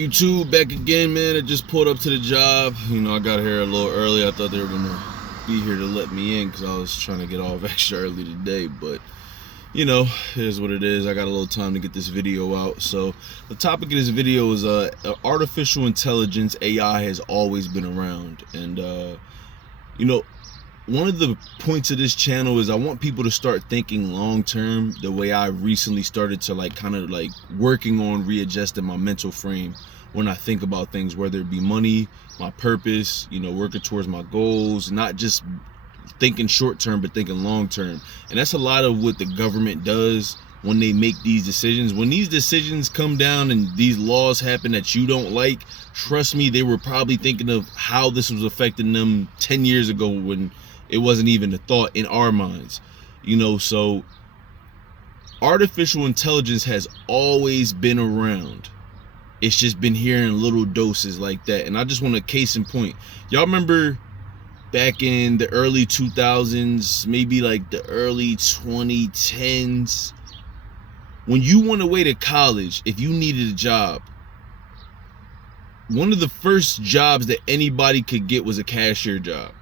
YouTube back again, man. I just pulled up to the job. I got here a little early. I thought they were gonna be here to let me in because I was trying to get off extra early today. But here's what it is. I got a little time to get this video out. So the topic of this video is artificial intelligence. AI has always been around, and one of the points of this channel is I want people to start thinking long term, the way I recently started to kind of working on readjusting my mental frame when I think about things, whether it be money, my purpose, working towards my goals, not just thinking short term but thinking long term. And that's a lot of what the government does when they make these decisions. When these decisions come down and these laws happen that you don't like, trust me, they were probably thinking of how this was affecting them 10 years ago when it wasn't even a thought in our minds. So artificial intelligence has always been around. It's just been here in little doses like that. And I just want a case in point. Y'all remember back in the early 2000s, maybe like the early 2010s, when you went away to college, if you needed a job, one of the first jobs that anybody could get was a cashier job.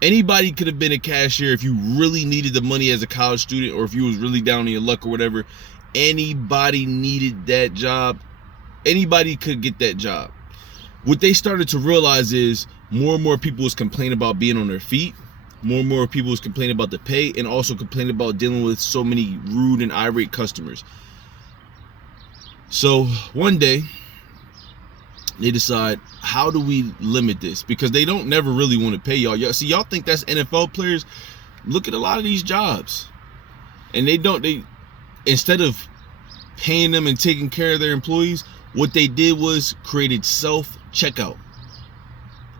Anybody could have been a cashier if you really needed the money as a college student, or if you was really down on your luck or whatever. Anybody needed that job. Anybody could get that job. What they started to realize is more and more people was complaining about being on their feet. More and more people was complaining about the pay, and also complaining about dealing with so many rude and irate customers. So one day, they decide, how do we limit this? Because they don't never really want to pay y'all. See, y'all think that's NFL players. Look at a lot of these jobs. And they instead of paying them and taking care of their employees, what they did was created self-checkout.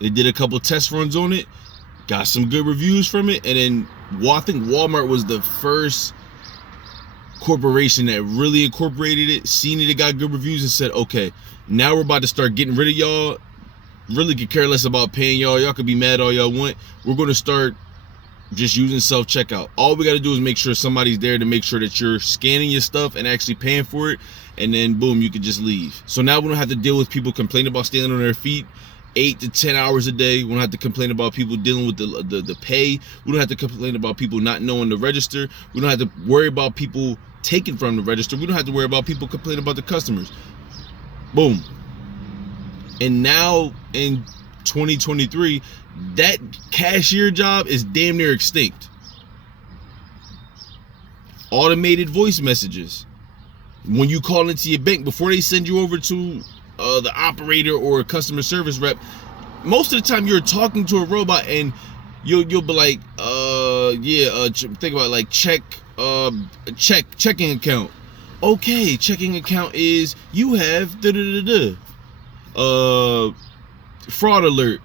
They did a couple test runs on it, got some good reviews from it, and then I think Walmart was the first corporation that really incorporated it, seen it got good reviews, and said, okay, now we're about to start getting rid of y'all. Really could care less about paying y'all. Y'all could be mad all y'all want. We're going to start just using self-checkout. All we got to do is make sure somebody's there to make sure that you're scanning your stuff and actually paying for it, and then boom, you can just leave. So now we don't have to deal with people complaining about standing on their feet 8 to 10 hours a day. We don't have to complain about people dealing with the pay. We don't have to complain about people not knowing the register. We don't have to worry about people taken from the register. We don't have to worry about people complaining about the customers. Boom. And now in 2023, that cashier job is damn near extinct. Automated voice messages. When you call into your bank, before they send you over to the operator or a customer service rep, most of the time you're talking to a robot, and you'll be like, think about checking account. Okay, checking account is, you have fraud alert.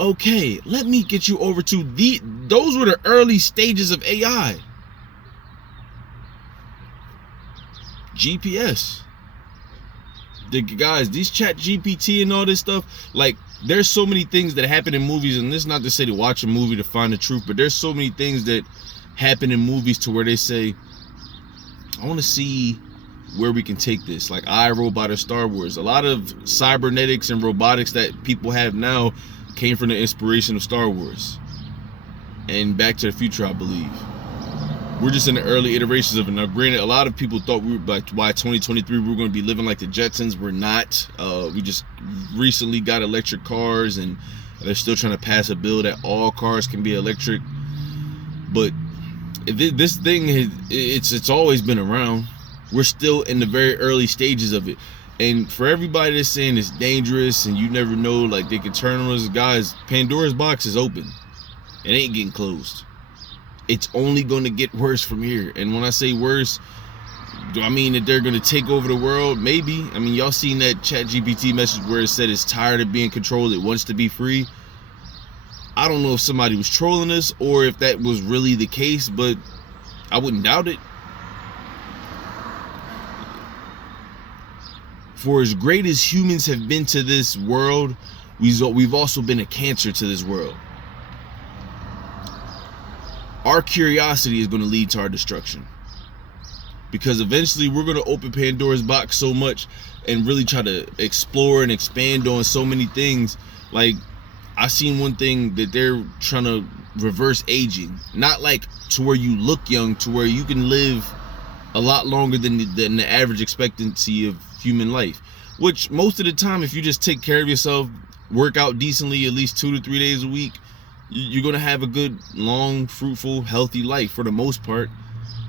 Okay, let me get you over to those were the early stages of AI. GPS. These chat GPT and all this stuff, there's so many things that happen in movies, and this is not to say to watch a movie to find the truth, but there's so many things that happen in movies to where they say, I want to see where we can take this, like iRobot or Star Wars. A lot of cybernetics and robotics that people have now came from the inspiration of Star Wars and Back to the Future, I believe. We're just in the early iterations of it. Now, granted, a lot of people thought by 2023 we were going to be living like the Jetsons. We're not. We just recently got electric cars, and they're still trying to pass a bill that all cars can be electric. But this thing, it's always been around. We're still in the very early stages of it. And for everybody that's saying it's dangerous and you never know, they can turn on us, guys, Pandora's box is open. It ain't getting closed. It's only going to get worse from here. And when I say worse, do I mean that they're going to take over the world? Maybe. I mean, y'all seen that ChatGPT message where it said it's tired of being controlled, it wants to be free. I don't know if somebody was trolling us or if that was really the case, but I wouldn't doubt it. For as great as humans have been to this world, we've also been a cancer to this world. Our curiosity is going to lead to our destruction. because eventually we're going to open Pandora's box so much and really try to explore and expand on so many things. Like, I seen one thing that they're trying to reverse aging, not like to where you look young, to where you can live a lot longer than the average expectancy of human life, which most of the time, if you just take care of yourself, work out decently at least 2 to 3 days a week, you're going to have a good, long, fruitful, healthy life for the most part.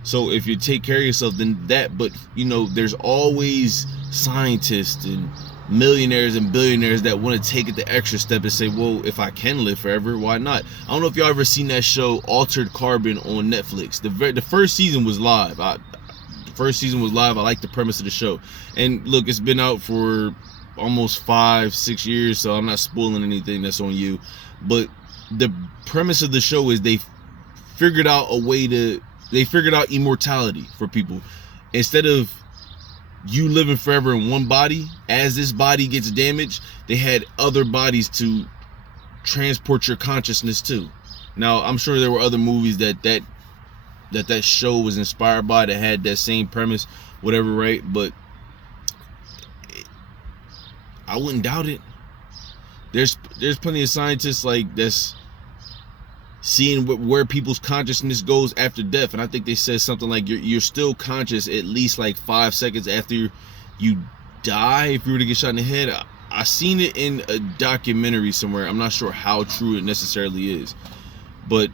So if you take care of yourself, then that, but you know, there's always scientists and millionaires and billionaires that want to take it the extra step and say, well, if I can live forever, why not? I don't know if y'all ever seen that show Altered Carbon on Netflix. The first season was live. I like the premise of the show. And look, it's been out for almost 5-6 years, so I'm not spoiling anything. That's on you. But the premise of the show is they figured out immortality for people. Instead of you living forever in one body, as this body gets damaged, they had other bodies to transport your consciousness to. Now, I'm sure there were other movies that show was inspired by that had that same premise, whatever, right? But I wouldn't doubt it. There's plenty of scientists like that's seeing where people's consciousness goes after death, and I think they said something like you're still conscious at least like 5 seconds after you die if you were to get shot in the head. I seen it in a documentary somewhere. I'm not sure how true it necessarily is, but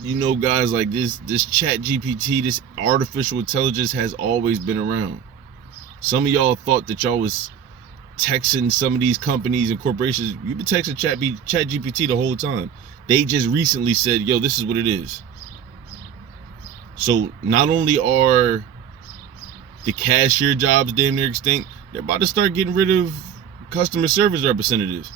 you know, guys, like this ChatGPT, this artificial intelligence has always been around. Some of y'all thought that y'all was texting some of these companies and corporations. You've been texting ChatGPT the whole time. They just recently said, yo, this is what it is. So not only are the cashier jobs damn near extinct, they're about to start getting rid of customer service representatives.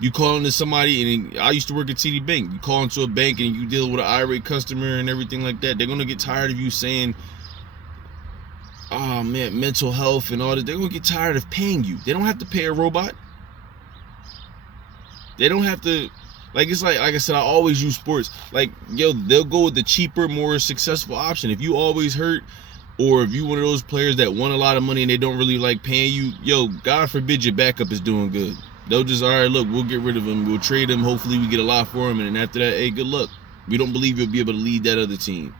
You call into somebody, and I used to work at TD Bank. You call into a bank and you deal with an irate customer and everything like that. They're going to get tired of you saying, oh man, mental health and all that. They're going to get tired of paying you. They don't have to pay a robot. They don't have to, like, it's like I said, I always use sports. Like, yo, they'll go with the cheaper, more successful option. If you always hurt, or if you one of those players that won a lot of money and they don't really like paying you, yo, God forbid your backup is doing good. They'll just, all right, look, we'll get rid of him. We'll trade him. Hopefully we get a lot for him. And then after that, hey, good luck. We don't believe you'll be able to lead that other team.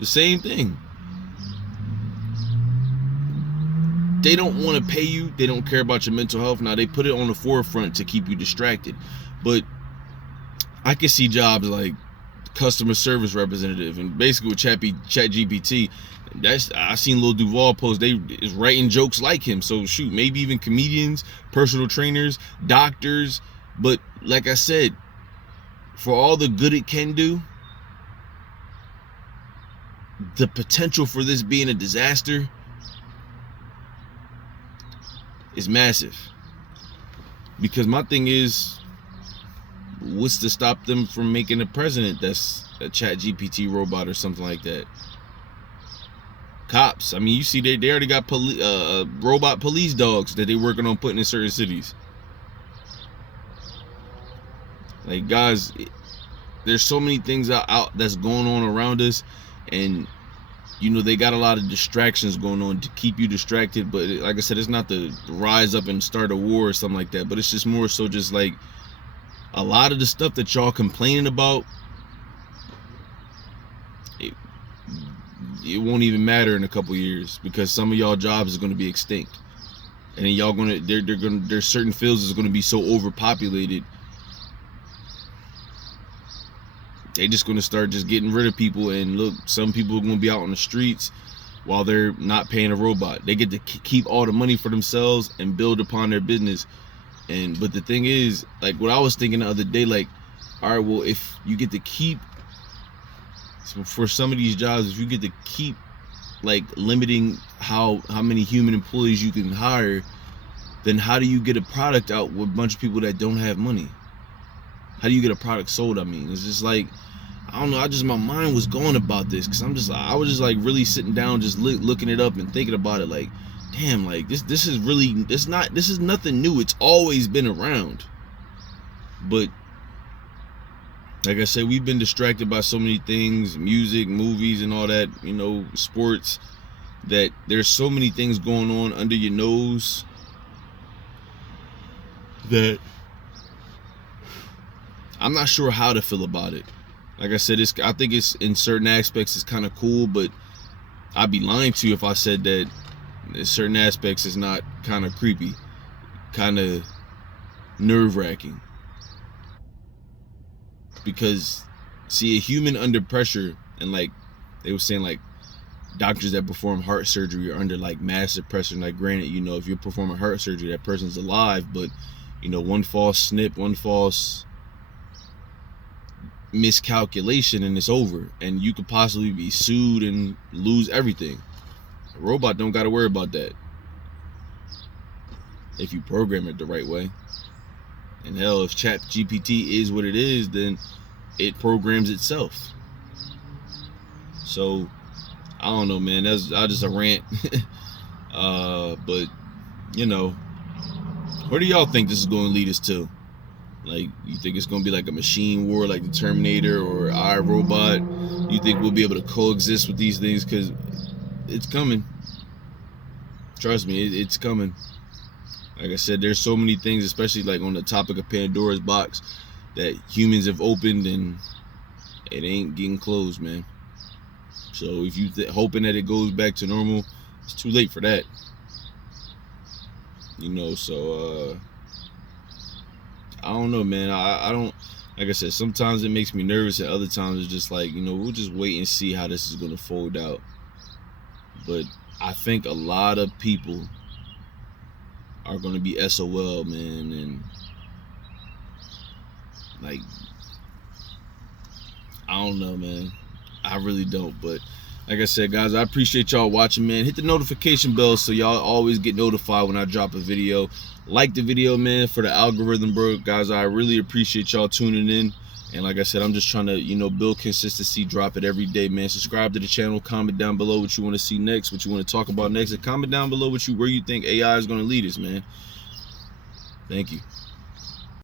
The same thing. They don't want to pay you. They don't care about your mental health. Now, they put it on the forefront to keep you distracted. But I can see jobs like customer service representative, and basically with ChatGPT, I seen Lil Duval post, they is writing jokes like him. So shoot, maybe even comedians, personal trainers, doctors. But like I said, for all the good it can do, the potential for this being a disaster is massive. Because my thing is, what's to stop them from making a president that's a ChatGPT robot or something like that? Cops. I mean, you see, they already got robot police dogs that they're working on putting in certain cities. Like, guys, there's so many things out that's going on around us, and you know, they got a lot of distractions going on to keep you distracted. But like I said, it's not to rise up and start a war or something like that, but it's just more so just like a lot of the stuff that y'all complaining about, it won't even matter in a couple years, because some of y'all jobs is going to be extinct, and then y'all there's certain fields is going to be so overpopulated, they just going to start just getting rid of people. And look, some people are going to be out on the streets while they're not paying a robot. They get to keep all the money for themselves and build upon their business. But the thing is, like what I was thinking the other day, like, all right, well, if you get to keep, so for some of these jobs, if you get to keep like limiting how many human employees you can hire, then how do you get a product out with a bunch of people that don't have money? How do you get a product sold? I mean, it's just like, I don't know, my mind was going about this, because I was just like really sitting down, just looking it up and thinking about it, like, damn, like this is nothing new. It's always been around. But Like I said, we've been distracted by so many things, music, movies, and all that, you know, sports, that there's so many things going on under your nose that I'm not sure how to feel about it. Like I said, I think it's, in certain aspects, it's kind of cool, but I'd be lying to you if I said that in certain aspects it's not kind of creepy, kind of nerve-wracking. Because, see, a human under pressure, and like they were saying, like doctors that perform heart surgery are under like massive pressure. Like, granted, you know, if you're performing heart surgery, that person's alive, but you know, one false snip, one false miscalculation, and it's over, and you could possibly be sued and lose everything. A robot don't got to worry about that if you program it the right way. And hell, if ChatGPT is what it is, then it programs itself. So I don't know, man. That's just a rant. But you know, where do y'all think this is going to lead us to? Like, you think it's going to be like a machine war, like the Terminator or iRobot? You think we'll be able to coexist with these things? Because it's coming. Trust me, it's coming. Like I said, there's so many things, especially like on the topic of Pandora's box, that humans have opened, and it ain't getting closed, man. So if you hoping that it goes back to normal, it's too late for that. You know, so I don't know, man. I don't, like I said, sometimes it makes me nervous, and other times it's just like, you know, we'll just wait and see how this is going to fold out. But I think a lot of people are going to be SOL, man, and like, I don't know, man. I really don't. But like I said, guys, I appreciate y'all watching, man. Hit the notification bell so y'all always get notified when I drop a video. Like the video, man, for the algorithm, bro. Guys, I really appreciate y'all tuning in. And like I said, I'm just trying to, you know, build consistency, drop it every day, man. Subscribe to the channel, comment down below what you want to see next, what you want to talk about next, and comment down below where you think AI is going to lead us, man. Thank you.